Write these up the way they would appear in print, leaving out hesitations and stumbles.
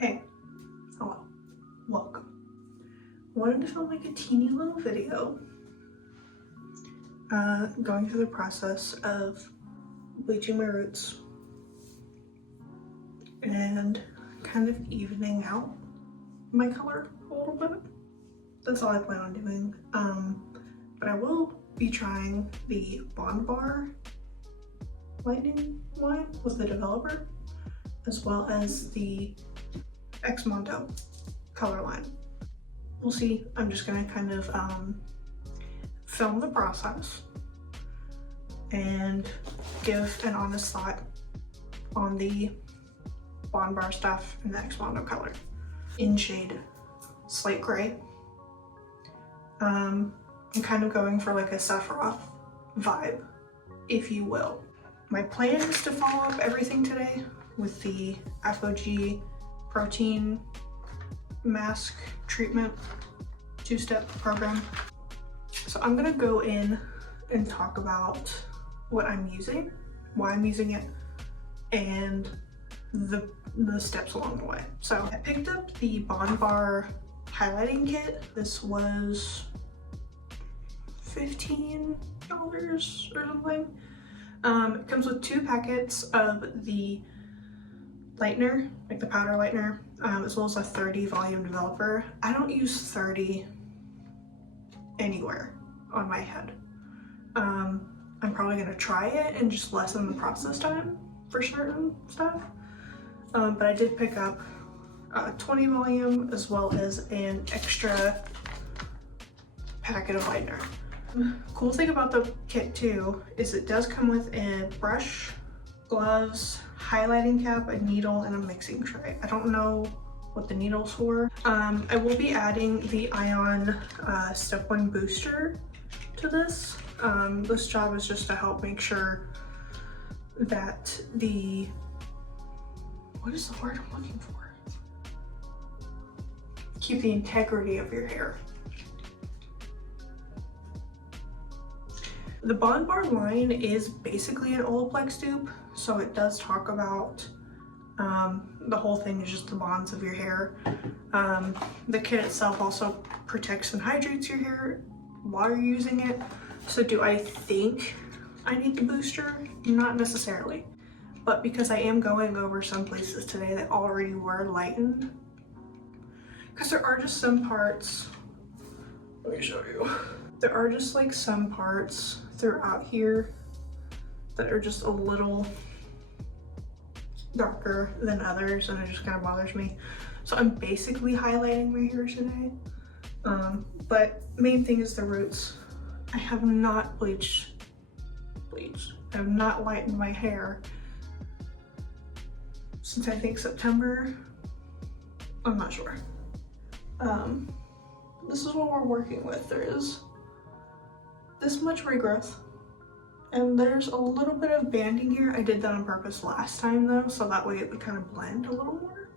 Hey, hello, welcome. I wanted to film like a teeny little video going through the process of bleaching my roots and kind of evening out my color a little bit. That's all I plan on doing. But I will be trying the Bondbar Highlighting line with the developer, as well as the XMondo color line. We'll see. I'm just gonna kind of film the process and give an honest thought on the Bondbar stuff and the XMondo color in shade Slate Gray. I'm kind of going for like a Sephiroth vibe, if you will. My plan is to follow up everything today with the FOG protein mask treatment 2-step program. So I'm gonna go in and talk about what I'm using, why I'm using it, and the steps along the way. So I picked up the Bondbar highlighting kit. This was $15 or something. It comes with 2 packets of the lightener, like the powder lightener, as well as a 30 volume developer. I don't use 30 anywhere on my head. I'm probably gonna try it and just lessen the process time for certain stuff. But I did pick up 20 volume as well as an extra packet of lightener. Cool thing about the kit too is it does come with a brush, gloves, highlighting cap, a needle, and a mixing tray. I don't know what the needle's for. I will be adding the Ion Step 1 booster to this. This job is just to help make sure that the, what is the word I'm looking for? Keep the integrity of your hair. The Bondbar line is basically an Olaplex dupe, so it does talk about the whole thing is just the bonds of your hair. The kit itself also protects and hydrates your hair while you're using it. So do I think I need the booster? Not necessarily, but because I am going over some places today that already were lightened, because there are just some parts, let me show you. There are just like some parts throughout here that are just a little darker than others, and it just kind of bothers me. So I'm basically highlighting my hair today. But main thing is the roots. I have not bleached. I have not lightened my hair since I think September. I'm not sure. This is what we're working with. There is this much regrowth, and there's a little bit of banding here. I did that on purpose last time though, so that way it would kind of blend a little more,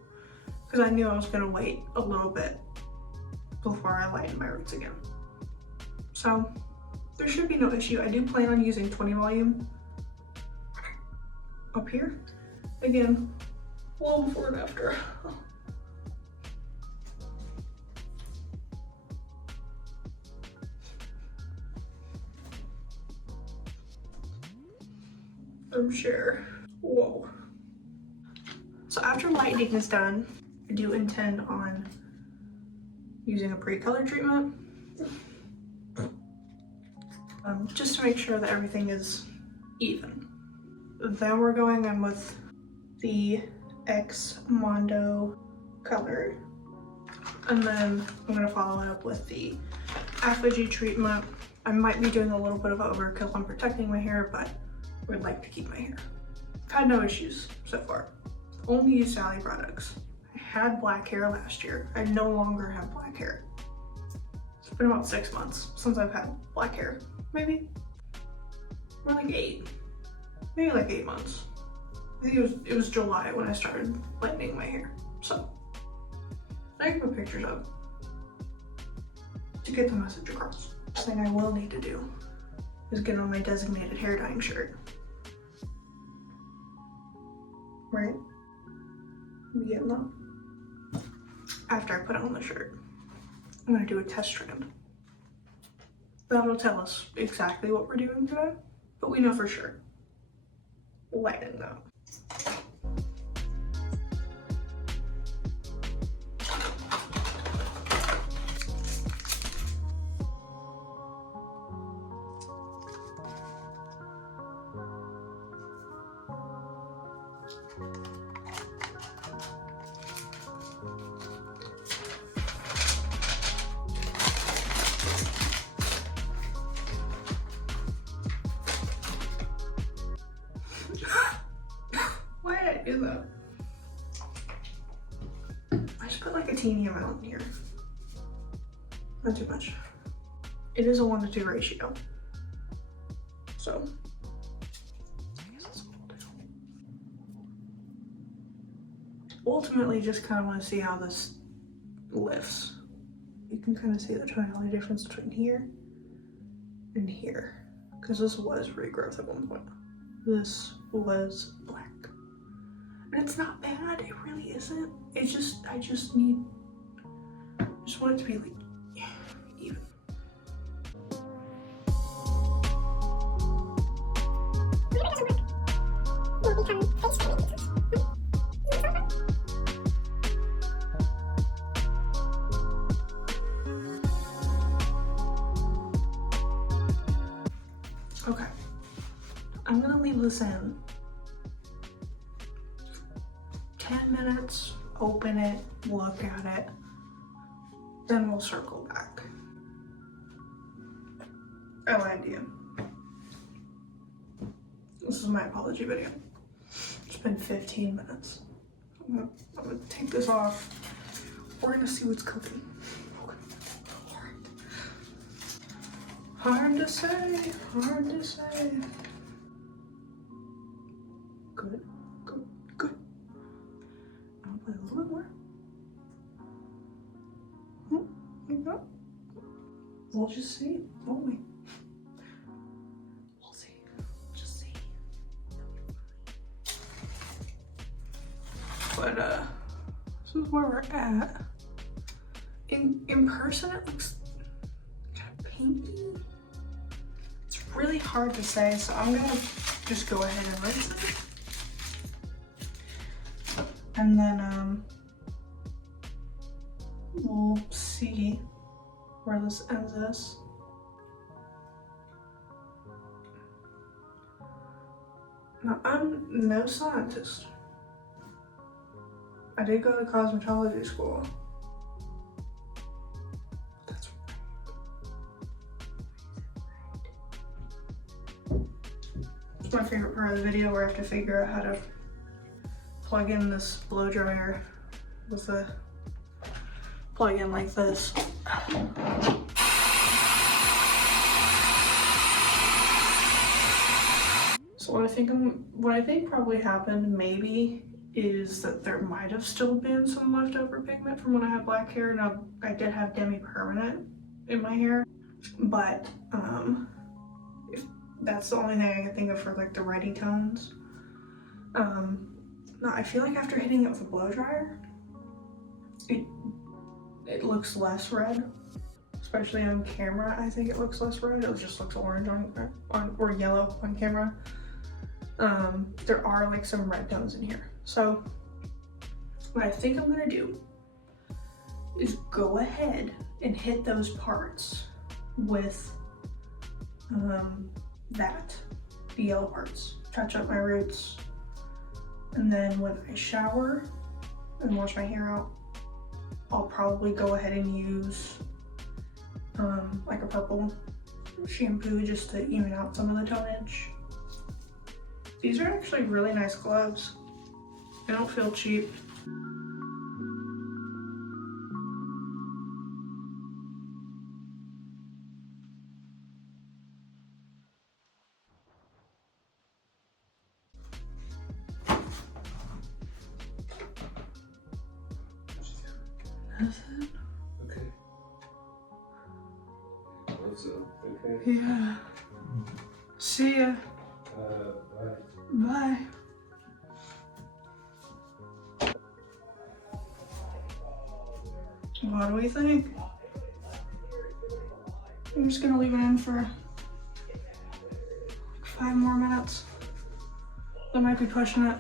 because I knew I was gonna wait a little bit before I lighten my roots again. So there should be no issue. I do plan on using 20 volume up here. Again, a little before and after. I'm sure. Whoa. So after lightening is done, I do intend on using a pre-color treatment, just to make sure that everything is even. Then we're going in with the XMondo color, and then I'm gonna follow it up with the FOG treatment. I might be doing a little bit of overkill on protecting my hair, but would like to keep my hair. I've had no issues so far. Only used Sally products. I had black hair last year. I no longer have black hair. It's been about 6 months since I've had black hair. Maybe, or like 8. Maybe like 8 months. I think it was July when I started lightening my hair. So, I can put pictures up to get the message across. The thing I will need to do is get on my designated hair dyeing shirt. Right? You getting that? after I put on the shirt. I'm gonna do a test strand. That'll tell us exactly what we're doing today, but we know for sure. Lighten though. Why did I do that? I just put like a teeny amount in here. Not too much. It is a 1:2 ratio. So. Ultimately, just kind of want to see how this lifts. You can kind of see the tonality difference between here and here. Because this was regrowth at one point. This was black. And it's not bad, it really isn't. It's just, I just want it to be like, even. Okay, I'm gonna leave this in 10 minutes, open it, look at it, then we'll circle back. Oh, idea. This is my apology video. It's been 15 minutes. I'm gonna take this off. We're gonna see what's cooking. Hard to say, hard to say. Good, good, good. I'll play a little bit more. Okay. We'll just see, won't we? We'll see, just see. But this is where we're at. In person, it looks kind of pinky. Really hard to say, so I'm gonna just go ahead and rinse it. And then we'll see where this ends us. Now, I'm no scientist. I did go to cosmetology school. My favorite part of the video where I have to figure out how to plug in this blow dryer with a plug in like this. So what I think probably happened maybe is that there might have still been some leftover pigment from when I had black hair. Now I did have demi-permanent in my hair, but that's the only thing I can think of for like the reddy tones. No, I feel like after hitting it with a blow dryer, it looks less red, especially on camera. I think it looks less red. It just looks orange on or yellow on camera. There are like some red tones in here. So what I think I'm gonna do is go ahead and hit those parts with the yellow parts, touch up my roots, and then when I shower and wash my hair out, I'll probably go ahead and use like a purple shampoo just to even out some of the tonnage. These are actually really nice gloves. They don't feel cheap. Nothing? Okay. What's up? Okay. Yeah. See ya. Bye. Bye. What do we think? I'm just gonna leave it in for 5 more minutes. I might be pushing it.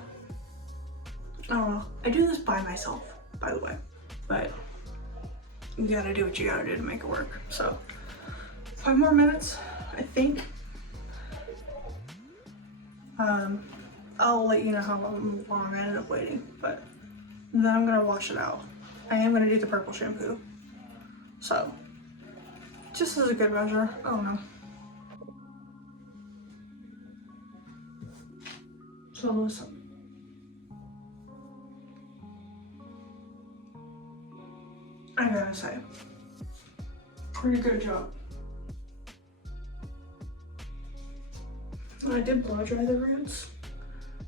I don't know. I do this by myself, by the way, but you gotta do what you gotta do to make it work. So 5 more minutes, I think. I'll let you know how long I ended up waiting, but then I'm gonna wash it out. I am gonna do the purple shampoo. So, just as a good measure, I don't know. So listen. I gotta say, pretty good job. I did blow dry the roots,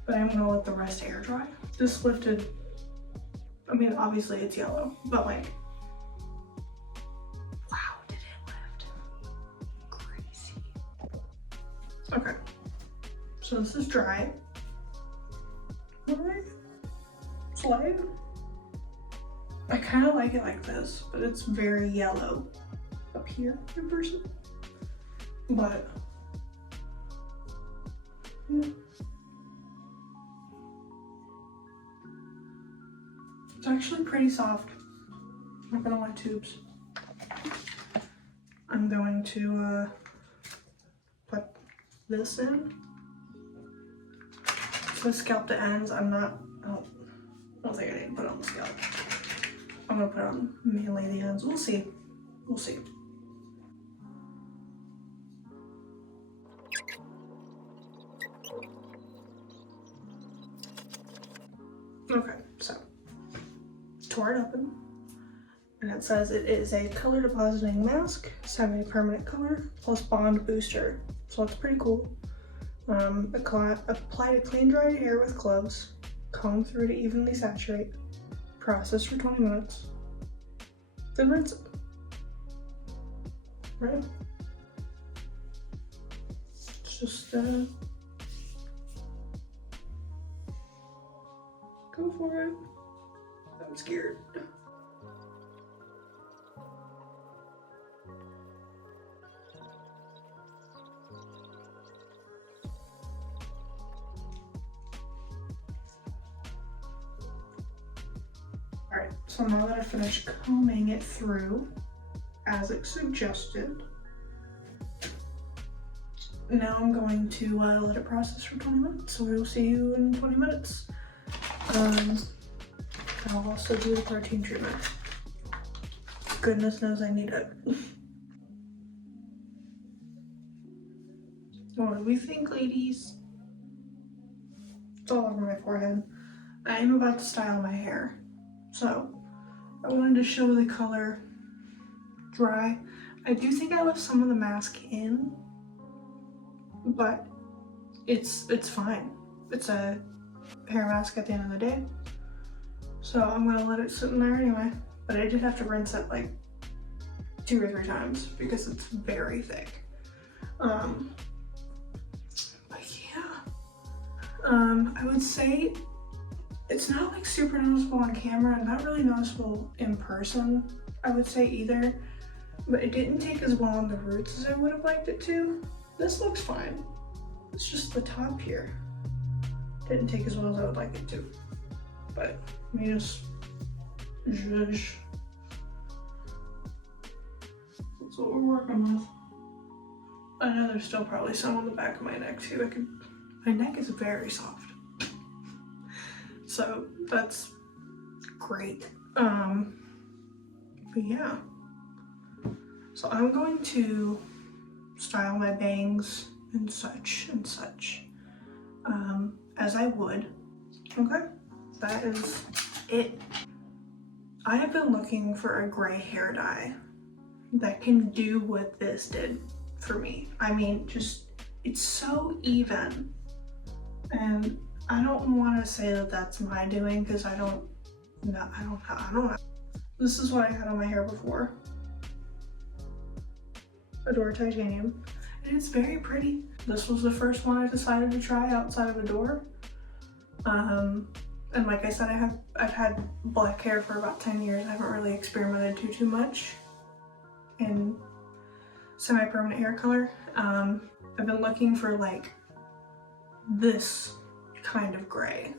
but I'm gonna let the rest air dry. This lifted, I mean, obviously it's yellow, but like, wow, did it lift? Crazy. Okay, so this is dry. All right, it's light. I kind of like it like this, but it's very yellow up here in person. But yeah. It's actually pretty soft. I'm not gonna lie, tubes. I'm going to put this in. So scalp to ends. I don't think I need to put it on the scalp. I'm gonna put it on mainly the ends. We'll see. We'll see. Okay, so tore it open, and it says it is a color depositing mask, semi-permanent color, plus bond booster. So that's pretty cool. Apply to clean dried hair with gloves, comb through to evenly saturate, process for 20 minutes, then rinse it. Right? It's just go for it. I'm scared. Alright, so now that I finished combing it through, as it suggested, now I'm going to let it process for 20 minutes. So we will see you in 20 minutes. I'll also do the protein treatment. Goodness knows I need it. What do we think, ladies? It's all over my forehead. I am about to style my hair, so I wanted to show the color dry. I do think I left some of the mask in, but it's fine. It's a hair mask at the end of the day, so I'm gonna let it sit in there anyway. But I did have to rinse it like 2 or 3 times because it's very thick. But yeah, I would say it's not like super noticeable on camera and not really noticeable in person, I would say either. But it didn't take as well on the roots as I would have liked it to. This looks fine. It's just the top here didn't take as well as I would like it to. But let me just judge. That's what we're working with. I know there's still probably some on the back of my neck too. My neck is very soft. So that's great. But yeah. So I'm going to style my bangs and such as I would. Okay, that is it. I have been looking for a gray hair dye that can do what this did for me. I mean, just, it's so even. And I don't want to say that that's my doing because I don't know. This is what I had on my hair before. Adore Titanium. And it's very pretty. This was the first one I decided to try outside of Adore. And like I said, I've had black hair for about 10 years. I haven't really experimented too much in semi-permanent hair color. I've been looking for like this kind of gray.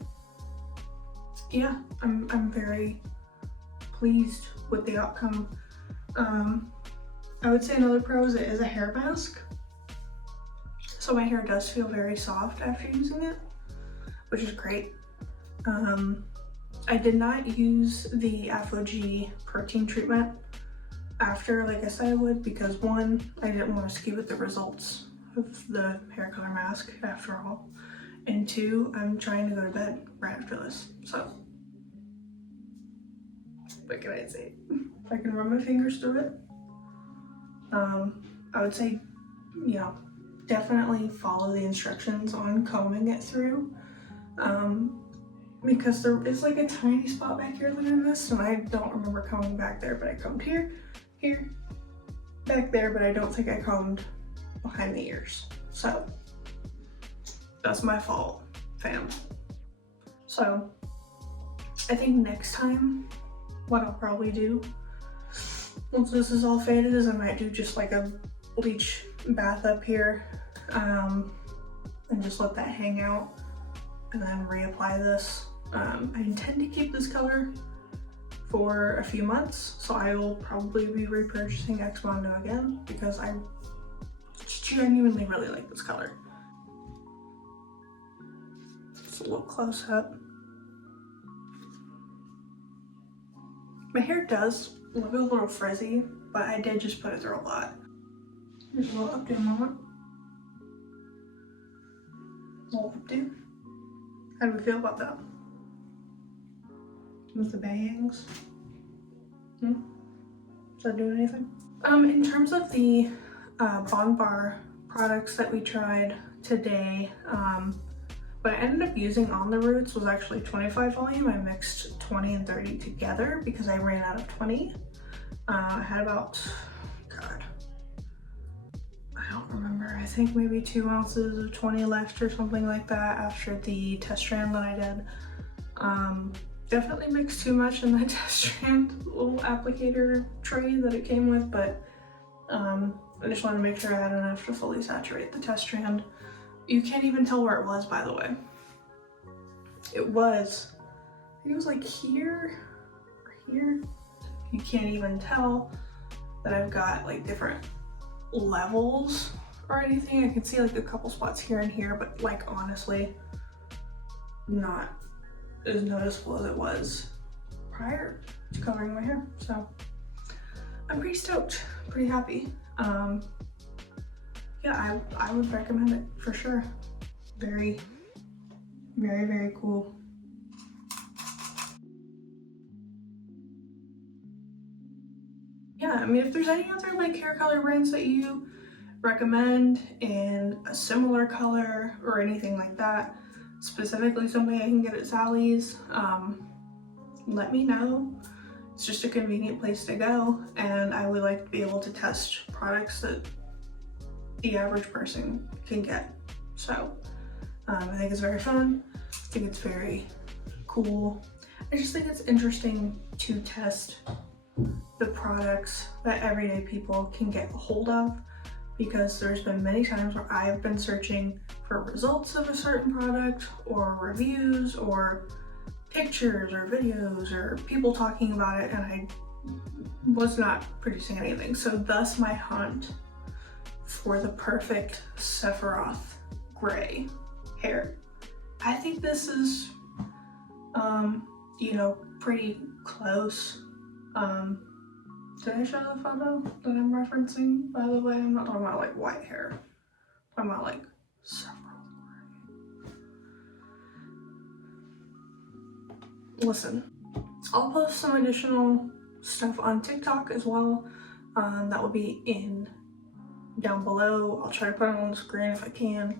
Yeah, I'm very pleased with the outcome. I would say another pro is it is a hair mask. So my hair does feel very soft after using it, which is great. I did not use the ApHogee protein treatment after, like I said I would, because one, I didn't want to skew with the results of the hair color mask after all. And two, I'm trying to go to bed right after this, so. What can I say? If I can run my fingers through it, I would say, you know, definitely follow the instructions on combing it through. Because there is like a tiny spot back here that I missed, and I don't remember combing back there, but I combed here, here, back there, but I don't think I combed behind the ears. So that's my fault, fam. So I think next time what I'll probably do, once this is all faded, is I might do just like a bleach bath up here, and just let that hang out and then reapply this. I intend to keep this color for a few months, so I will probably be repurchasing XMondo again because I genuinely really like this color. Just a little close up. My hair does look a little frizzy, but I did just put it through a lot. Here's a little updo moment. A little updo. How do we feel about that? With the bangs? Does that do anything? In terms of the Bondbar products that we tried today, what I ended up using on the roots was actually 25 volume. I mixed 20 and 30 together because I ran out of 20. I had about, God, I don't remember. I think maybe 2 ounces of 20 left or something like that after the test strand that I did. Definitely mixed too much in that test strand little applicator tray that it came with, but I just wanted to make sure I had enough to fully saturate the test strand. You can't even tell where it was, by the way. It was like here or here. You can't even tell that I've got like different levels or anything. I can see like a couple spots here and here, but like honestly, not as noticeable as it was prior to covering my hair. So I'm pretty stoked, pretty happy. Yeah, I would recommend it for sure. Very, very, very cool. Yeah, I mean, if there's any other like hair color brands that you recommend in a similar color or anything like that, specifically something I can get at Sally's, let me know. It's just a convenient place to go, and I would like to be able to test products that the average person can get. So I think it's very fun. I think it's very cool. I just think it's interesting to test the products that everyday people can get a hold of, because there's been many times where I've been searching for results of a certain product or reviews or pictures or videos or people talking about it, and I was not producing anything. So thus my hunt for the perfect Sephiroth gray hair. I think this is, you know, pretty close. Did I show the photo that I'm referencing? By the way, I'm not talking about like white hair. I'm talking about like Sephiroth gray. Listen, I'll post some additional stuff on TikTok as well. That will be in down below. I'll try to put it on the screen if I can.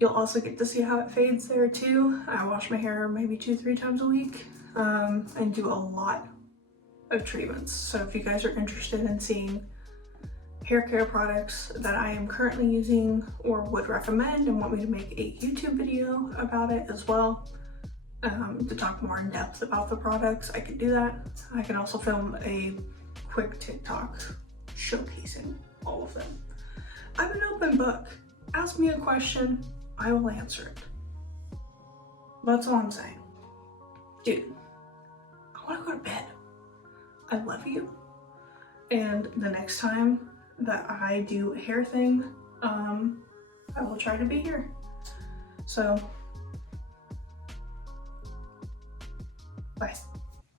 You'll also get to see how it fades there too. I wash my hair maybe 2-3 times a week, and do a lot of treatments. So if you guys are interested in seeing hair care products that I am currently using or would recommend and want me to make a YouTube video about it as well, to talk more in depth about the products, I could do that. I can also film a quick TikTok showcasing all of them. I'm an open book. Ask me a question, I will answer it. That's all I'm saying. Dude, I want to go to bed. I love you. And the next time that I do a hair thing, I will try to be here. So, bye.